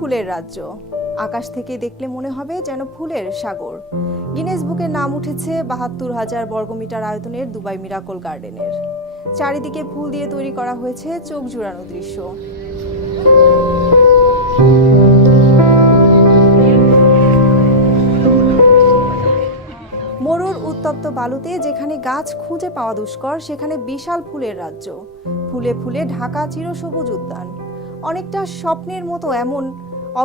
ফুলের রাজ্য। আকাশ থেকে দেখলে মনে হবে যেন ফুলের সাগর। গিনেস বুকে নাম উঠেছে ৭২,০০০ বর্গমিটার আয়তনের দুবাই মিরাকল গার্ডেনের। চারিদিকে ফুল দিয়ে তৈরি করা হয়েছে চোখ জুড়ানো দৃশ্য। মরুর উত্তপ্ত বালুতে যেখানে গাছ খুঁজে পাওয়া দুষ্কর, সেখানে বিশাল ফুলের রাজ্য। ফুলে ফুলে ঢাকা চিরসবুজ উদ্যান। অনেকটা স্বপ্নের মতো এমন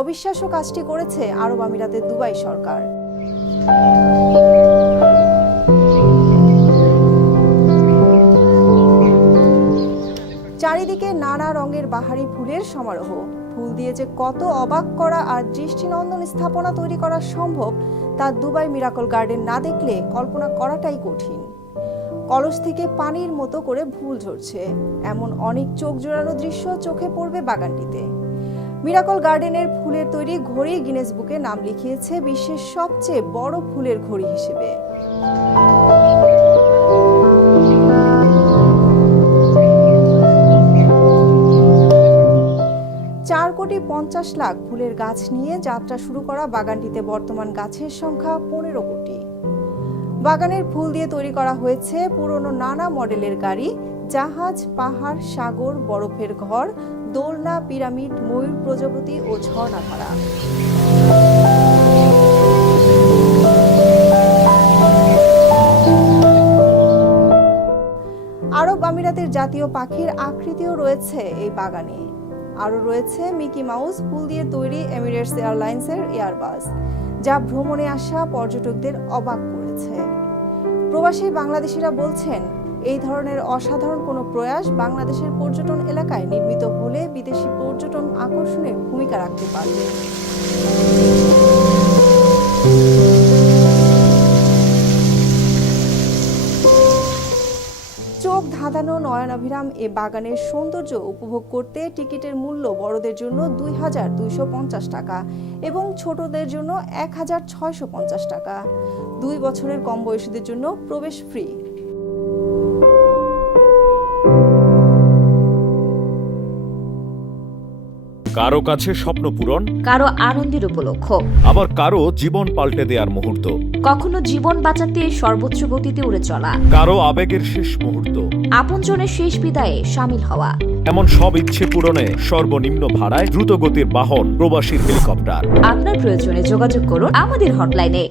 অবিশ্বাস্য কাজটি করেছে আরব আমিরাতের দুবাই সরকার। চারিদিকে নানা রঙের বাহারি ফুলের সমারোহ। ফুল দিয়ে যে কত অবাক করা আর দৃষ্টিনন্দন স্থাপনা তৈরি করা সম্ভব তা দুবাই মিরাকল গার্ডেন না দেখলে কল্পনা করাটাই কঠিন। কলস থেকে পানির মতো করে ফুল ঝরছে, এমন অনেক চোখ জোড়ানো দৃশ্য চোখে পড়বে বাগানটিতে। মিরাকল গার্ডেনের ফুলের তৈরি ঘড়ি গিনেস বুকে নাম লিখিয়েছে বিশ্বের সবচেয়ে বড় ফুলের ঘড়ি হিসেবে। ৪,৫০,০০,০০০ ফুলের গাছ নিয়ে যাত্রা শুরু করা বাগানটিতে বর্তমান গাছের সংখ্যা ১৫ কোটি। বাগানের ফুল দিয়ে তৈরি করা হয়েছে পুরনো নানা মডেলের গাড়ি, জাহাজ, পাহাড়, সাগর, বরফের ঘর, দোলনা, পিরামিড, ময়ূর প্রজাপতি ও ঝর্ণাধারা। আরব আমিরাতের জাতীয় পাখির আকৃতিও রয়েছে এই বাগানে। আরও রয়েছে মিকি মাউস ফুল দিয়ে তৈরি এমিরেটস এয়ারলাইন্সের এয়ারবাস, যা ভ্রমণে আসা পর্যটকদের অবাক করেছে। প্রবাসী বাংলাদেশিরা বলছেন, এই ধরনের অসাধারণ কোনো প্রয়াস বাংলাদেশের পর্যটন এলাকায় নির্মিত হলে বিদেশি পর্যটন আকর্ষণের ভূমিকা রাখতে পারবে। চোখ ধাঁধানো নয়নাভিরাম এ বাগানের সৌন্দর্য উপভোগ করতে টিকিটের মূল্য বড়দের জন্য ২,২৫০ টাকা এবং ছোটদের জন্য ১,৬৫০ টাকা। ২ বছরের কম বয়সীদের জন্য প্রবেশ ফ্রি। কারো কাছে স্বপ্ন পূরণ, কারো আনন্দের উপলক্ষ, আবার কারো জীবন পাল্টে দেওয়ার মুহূর্ত, কখনো জীবন বাঁচাতে সর্বোচ্চ গতিতে উড়ে চলা, কারো আবেগের শেষ মুহূর্ত, আপনজনের শেষ বিদায়ে শামিল হওয়া। এমন সব ইচ্ছে পূরণে সর্বনিম্ন ভাড়ায় দ্রুতগতির বাহন প্রবাসীর হেলিকপ্টার। আপনার প্রয়োজনে যোগাযোগ করুন আমাদের হটলাইনে।